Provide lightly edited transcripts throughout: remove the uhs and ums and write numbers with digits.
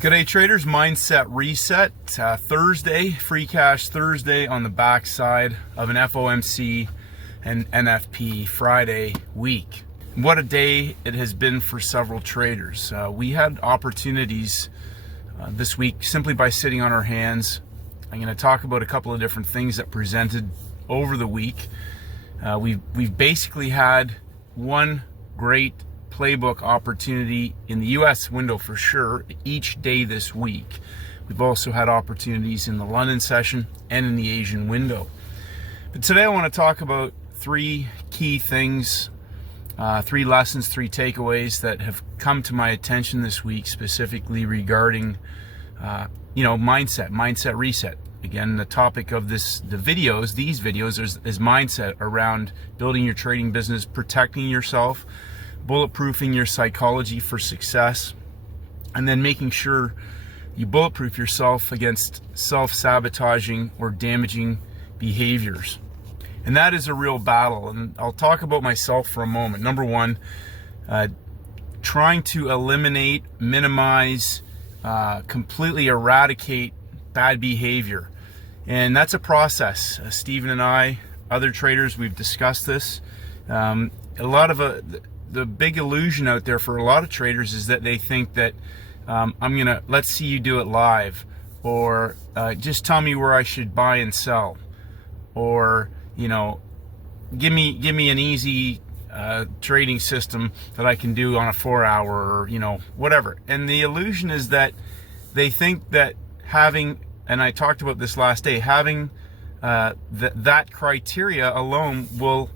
G'day traders, mindset reset. Thursday, free cash Thursday on the backside of an FOMC and NFP Friday week. What a day it has been for several traders. We had opportunities this week simply by sitting on our hands. I'm going to talk about a couple of different things that presented over the week. We've basically had one great playbook opportunity in the US window for sure each day this week. We've also had opportunities in the London session and in the Asian window. But today I want to talk about three key things, three lessons, three takeaways that have come to my attention this week, specifically regarding mindset reset. Again, the topic of these videos is mindset around building your trading business, protecting yourself, bulletproofing your psychology for success, and then making sure you bulletproof yourself against self-sabotaging or damaging behaviors. And that is a real battle, and I'll talk about myself for a moment. Number one, trying to eliminate, minimize, completely eradicate bad behavior. And that's a process. Stephen and I, other traders, we've discussed this. The big illusion out there for a lot of traders is that they think that let's see you do it live, or just tell me where I should buy and sell, or give me an easy trading system that I can do on a 4-hour, or whatever. And the illusion is that they think that having, and I talked about this last day, having that criteria alone will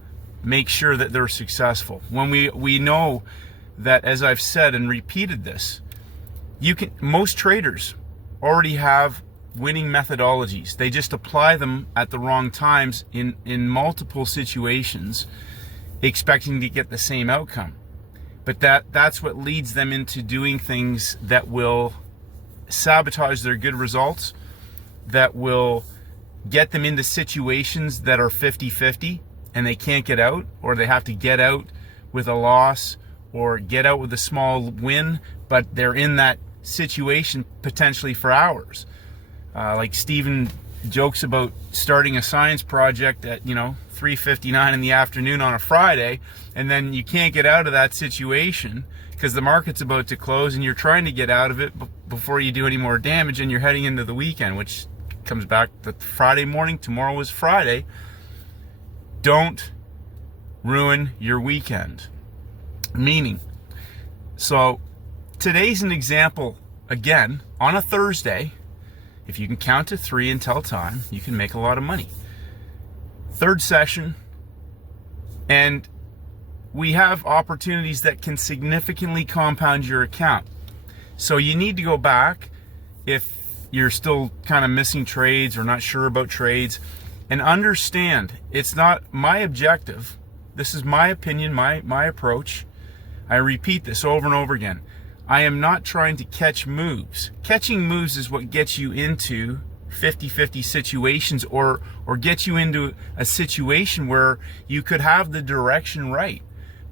make sure that they're successful. When we know that, as I've said and repeated this, most traders already have winning methodologies. They just apply them at the wrong times in multiple situations, expecting to get the same outcome. But that's what leads them into doing things that will sabotage their good results, that will get them into situations that are 50-50 and they can't get out, or they have to get out with a loss or get out with a small win, but they're in that situation potentially for hours. Like Stephen jokes about starting a science project at 3:59 in the afternoon on a Friday, and then you can't get out of that situation because the market's about to close and you're trying to get out of it before you do any more damage, and you're heading into the weekend, which comes back to Friday morning. Tomorrow is Friday. Don't ruin your weekend. Meaning, so today's an example, again, on a Thursday. If you can count to 3 and tell time, you can make a lot of money. Third session, and we have opportunities that can significantly compound your account. So you need to go back if you're still kind of missing trades or not sure about trades, and understand it's not my objective. This is my opinion, my approach. I repeat this over and over again. I am not trying to catch moves. Catching moves is what gets you into 50-50 situations, or gets you into a situation where you could have the direction right,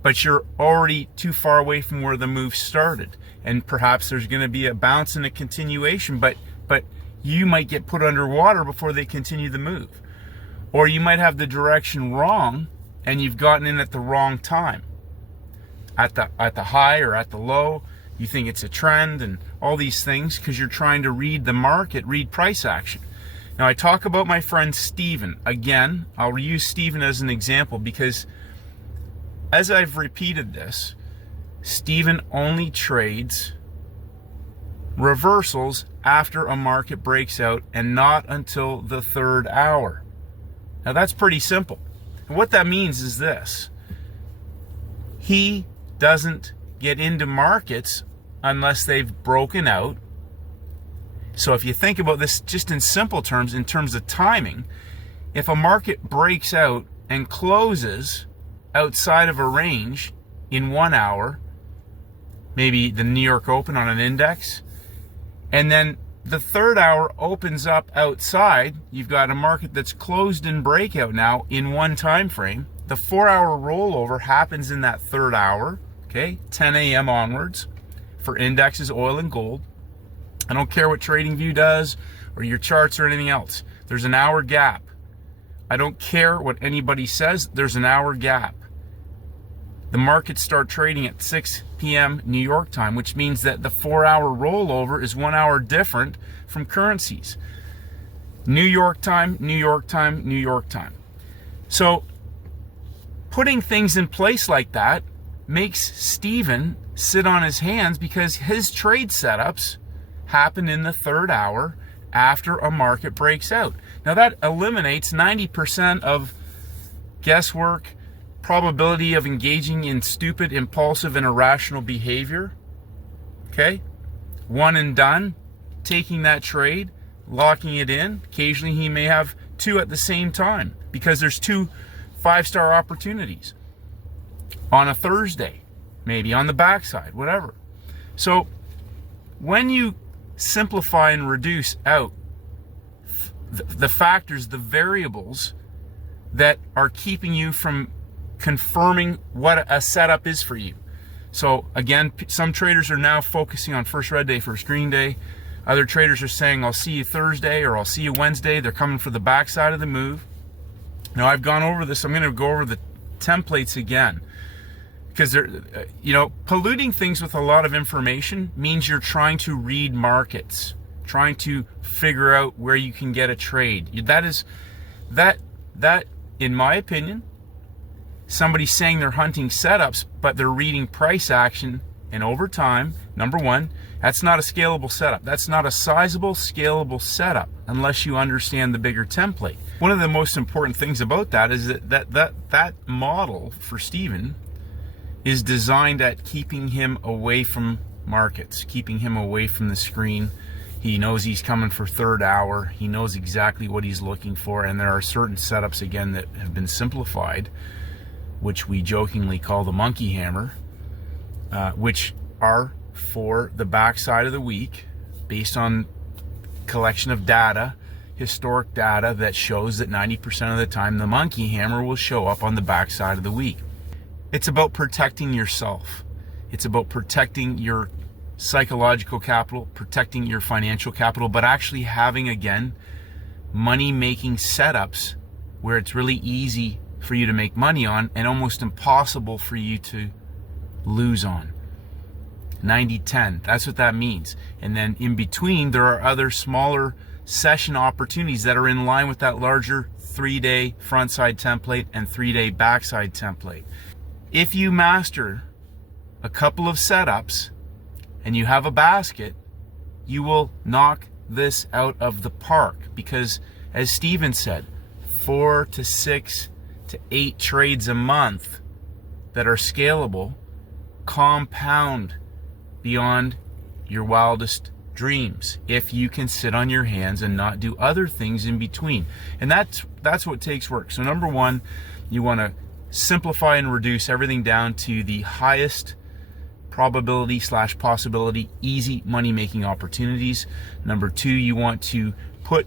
but you're already too far away from where the move started. And perhaps there's going to be a bounce and a continuation, but you might get put underwater before they continue the move. Or you might have the direction wrong and you've gotten in at the wrong time. At the high or at the low, you think it's a trend and all these things because you're trying to read the market, read price action. Now I talk about my friend Stephen. Again, I'll use Stephen as an example because, as I've repeated this, Stephen only trades reversals after a market breaks out and not until the 3rd hour. Now that's pretty simple. And what that means is this: he doesn't get into markets unless they've broken out. So if you think about this just in simple terms, in terms of timing, if a market breaks out and closes outside of a range in 1 hour, maybe the New York Open on an index, and then the 3rd hour opens up outside, you've got a market that's closed in breakout now in one time frame. The 4-hour rollover happens in that 3rd hour, okay, 10 a.m. onwards for indexes, oil and gold. I don't care what TradingView does or your charts or anything else. There's an hour gap. I don't care what anybody says. There's an hour gap. The markets start trading at 6 p.m. New York time, which means that the 4-hour rollover is 1 hour different from currencies. New York time, New York time, New York time. So putting things in place like that makes Steven sit on his hands, because his trade setups happen in the 3rd hour after a market breaks out. Now that eliminates 90% of guesswork, probability of engaging in stupid, impulsive, and irrational behavior. Okay? One and done, taking that trade, locking it in. Occasionally he may have 2 at the same time because there's 2 5-star opportunities on a Thursday, maybe on the backside, whatever. So when you simplify and reduce out the factors, the variables that are keeping you from confirming what a setup is for you. So again, some traders are now focusing on first red day, first green day. Other traders are saying, I'll see you Thursday or I'll see you Wednesday. They're coming for the backside of the move. Now I've gone over this. I'm going to go over the templates again, because they're, polluting things with a lot of information means you're trying to read markets, trying to figure out where you can get a trade. That in my opinion, somebody saying they're hunting setups, but they're reading price action and over time, number one, that's not a scalable setup. That's not a sizable, scalable setup unless you understand the bigger template. One of the most important things about that is that model for Steven is designed at keeping him away from markets, keeping him away from the screen. He knows he's coming for 3rd hour. He knows exactly what he's looking for, and there are certain setups, again, that have been simplified, which we jokingly call the monkey hammer, which are for the backside of the week based on collection of data, historic data that shows that 90% of the time the monkey hammer will show up on the backside of the week. It's about protecting yourself. It's about protecting your psychological capital, protecting your financial capital, but actually having, again, money-making setups where it's really easy for you to make money on and almost impossible for you to lose on. 90-10, that's what that means. And then in between, there are other smaller session opportunities that are in line with that larger 3-day frontside template and 3-day backside template. If you master a couple of setups and you have a basket, you will knock this out of the park, because as Steven said, 4 to 6 to 8 trades a month that are scalable compound beyond your wildest dreams if you can sit on your hands and not do other things in between. And that's what takes work. So number one, you want to simplify and reduce everything down to the highest probability / possibility easy money making opportunities. Number two, you want to put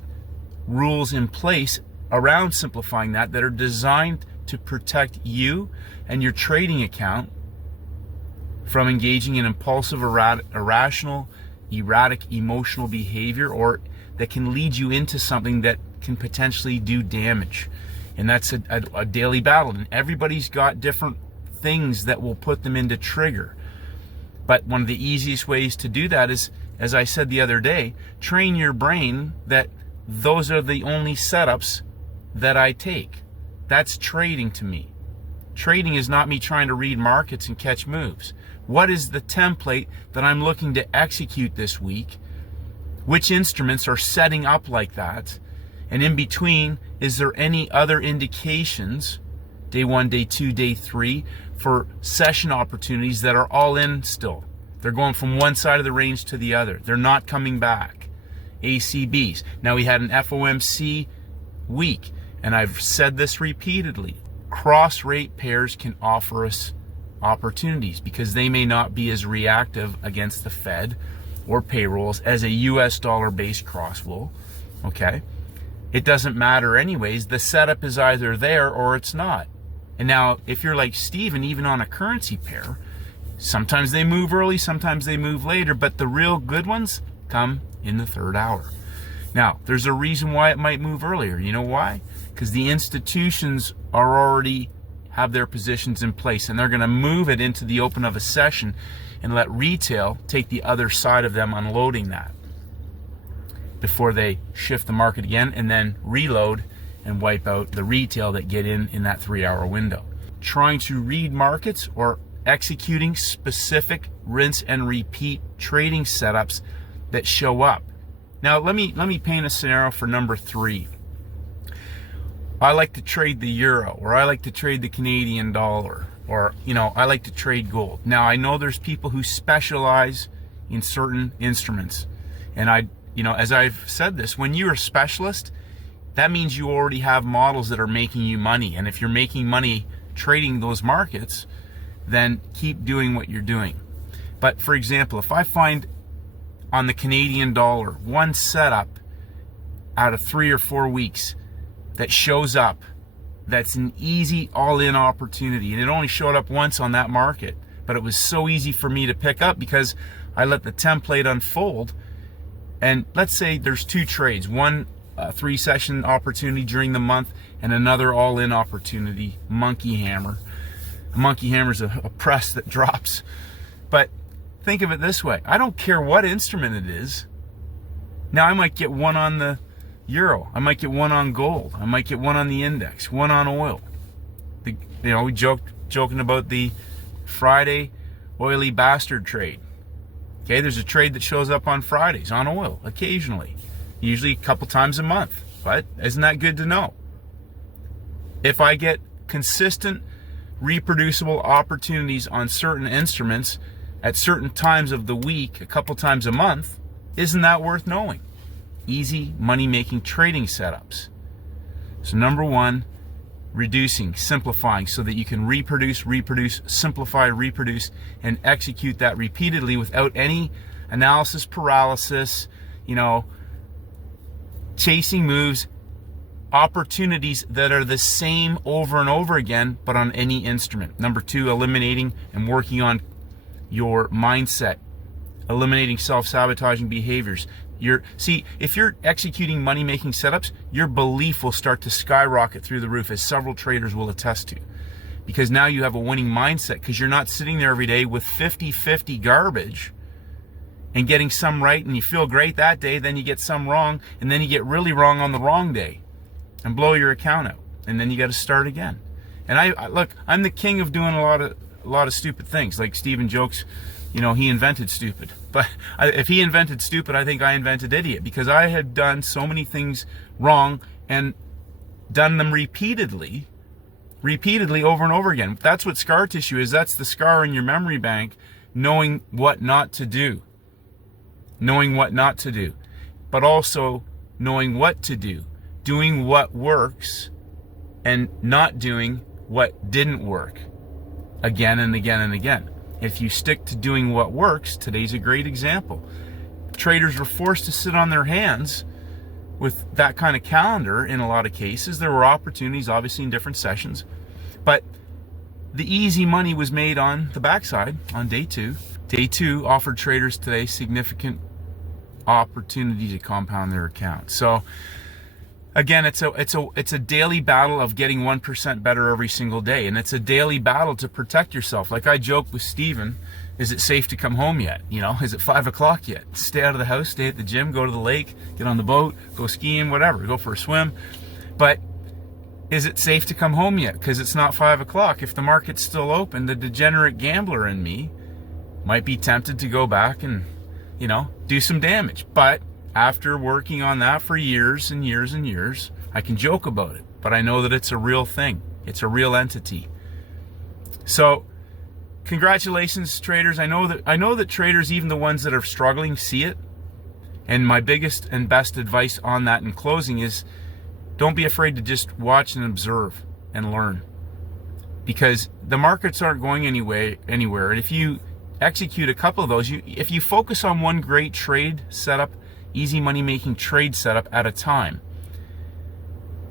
rules in place around simplifying that are designed to protect you and your trading account from engaging in impulsive, irrational, erratic, emotional behavior, or that can lead you into something that can potentially do damage. And that's a daily battle. And everybody's got different things that will put them into trigger. But one of the easiest ways to do that is, as I said the other day, train your brain that those are the only setups that I take. That's trading to me. Trading is not me trying to read markets and catch moves. What is the template that I'm looking to execute this week? Which instruments are setting up like that? And in between, is there any other indications, day 1, day 2, day 3, for session opportunities that are all in still? They're going from one side of the range to the other. They're not coming back. ACBs. Now we had an FOMC week, and I've said this repeatedly. Cross rate pairs can offer us opportunities because they may not be as reactive against the Fed or payrolls as a US dollar based cross will. Okay, it doesn't matter anyways. The setup is either there or it's not. And now if you're like Steven, even on a currency pair, sometimes they move early, sometimes they move later, but the real good ones, come in the third hour. Now, there's a reason why it might move earlier. You know why? Because the institutions are already have their positions in place, and they're going to move it into the open of a session and let retail take the other side of them unloading that before they shift the market again and then reload and wipe out the retail that get in that 3-hour window. Trying to read markets or executing specific rinse and repeat trading setups that show up. Now let me paint a scenario for number 3. I like to trade the euro, or I like to trade the Canadian dollar, or I like to trade gold. Now I know there's people who specialize in certain instruments, and as I've said this, when you're a specialist, that means you already have models that are making you money. And if you're making money trading those markets, then keep doing what you're doing. But for example, if I find on the Canadian dollar one setup out of 3 or 4 weeks that shows up, that's an easy all-in opportunity, and it only showed up once on that market, but it was so easy for me to pick up because I let the template unfold. And let's say there's 2 trades, one 3-session opportunity during the month and another all-in opportunity, monkey hammer. A monkey hammer is a press that drops. But think of it this way, I don't care what instrument it is. Now I might get one on the euro, I might get one on gold, I might get one on the index, one on oil. We joking about the Friday oily bastard trade. Okay, there's a trade that shows up on Fridays on oil occasionally, usually a couple times a month. But isn't that good to know? If I get consistent, reproducible opportunities on certain instruments at certain times of the week, a couple times a month, isn't that worth knowing? Easy money-making trading setups. So number 1, reducing, simplifying, so that you can reproduce, simplify, reproduce, and execute that repeatedly without any analysis paralysis, chasing moves, opportunities that are the same over and over again, but on any instrument. Number 2, eliminating and working on your mindset, eliminating self-sabotaging behaviors. If you're executing money-making setups, your belief will start to skyrocket through the roof, as several traders will attest to. Because now you have a winning mindset, because you're not sitting there every day with 50-50 garbage and getting some right, and you feel great that day, then you get some wrong, and then you get really wrong on the wrong day and blow your account out, and then you got to start again. And I'm the king of doing a lot of stupid things. Like Steven jokes, he invented stupid. But if he invented stupid, I think I invented idiot, because I had done so many things wrong and done them repeatedly over and over again. That's what scar tissue is. That's the scar in your memory bank, knowing what not to do. Knowing what not to do. But also knowing what to do. Doing what works and not doing what didn't work. Again and again and again. If you stick to doing what works, today's a great example. Traders were forced to sit on their hands with that kind of calendar in a lot of cases. There were opportunities, obviously, in different sessions. But the easy money was made on the backside, on day 2. Day 2 offered traders today significant opportunity to compound their account. So again, it's a daily battle of getting 1% better every single day, and it's a daily battle to protect yourself. Like I joke with Steven, is it safe to come home yet? Is it 5 o'clock yet? Stay out of the house, stay at the gym, go to the lake, get on the boat, go skiing, whatever, go for a swim. But is it safe to come home yet? Because it's not 5 o'clock. If the market's still open, the degenerate gambler in me might be tempted to go back and, do some damage. But after working on that for years and years and years, I can joke about it, but I know that it's a real thing. It's a real entity. So, congratulations, traders. I know that traders, even the ones that are struggling, see it. And my biggest and best advice on that in closing is, don't be afraid to just watch and observe and learn. Because the markets aren't going anywhere. And if you execute a couple of those, if you focus on one great trade setup, easy money-making trade setup at a time,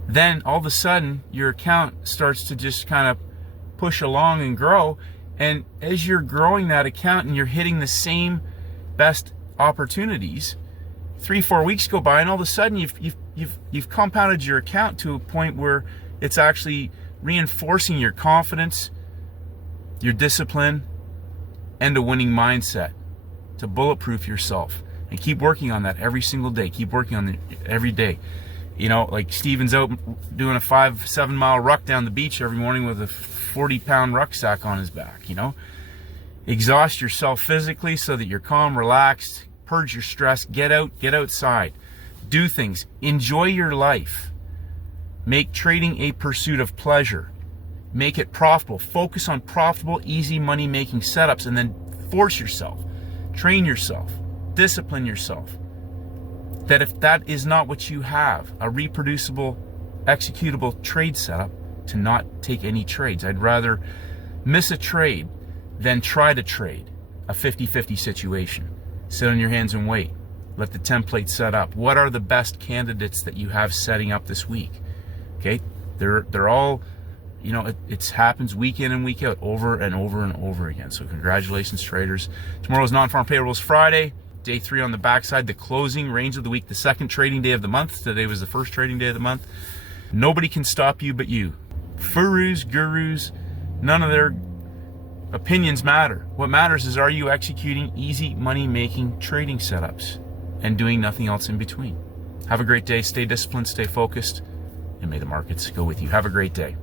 then all of a sudden your account starts to just kind of push along and grow. And as you're growing that account and you're hitting the same best opportunities, 3-4 weeks go by, and all of a sudden you've compounded your account to a point where it's actually reinforcing your confidence, your discipline, and a winning mindset to bulletproof yourself. And keep working on that every single day. Keep working on it every day. You know, like Steven's out doing a 5-7 mile ruck down the beach every morning with a 40-pound rucksack on his back, you know. Exhaust yourself physically so that you're calm, relaxed, purge your stress, get outside, do things, enjoy your life. Make trading a pursuit of pleasure. Make it profitable. Focus on profitable, easy money-making setups, and then force yourself, train yourself, discipline yourself. That if that is not what you have, a reproducible, executable trade setup, to not take any trades. I'd rather miss a trade than try to trade a 50-50 situation. Sit on your hands and wait. Let the template set up. What are the best candidates that you have setting up this week? Okay, they're all, you know, it happens week in and week out, over and over and over again. So congratulations, traders. Tomorrow's non-farm payrolls Friday. Day 3 on the backside, the closing range of the week, the second trading day of the month. Today was the first trading day of the month. Nobody can stop you but you. Furus, gurus, none of their opinions matter. What matters is, are you executing easy money-making trading setups and doing nothing else in between? Have a great day. Stay disciplined, stay focused, and may the markets go with you. Have a great day.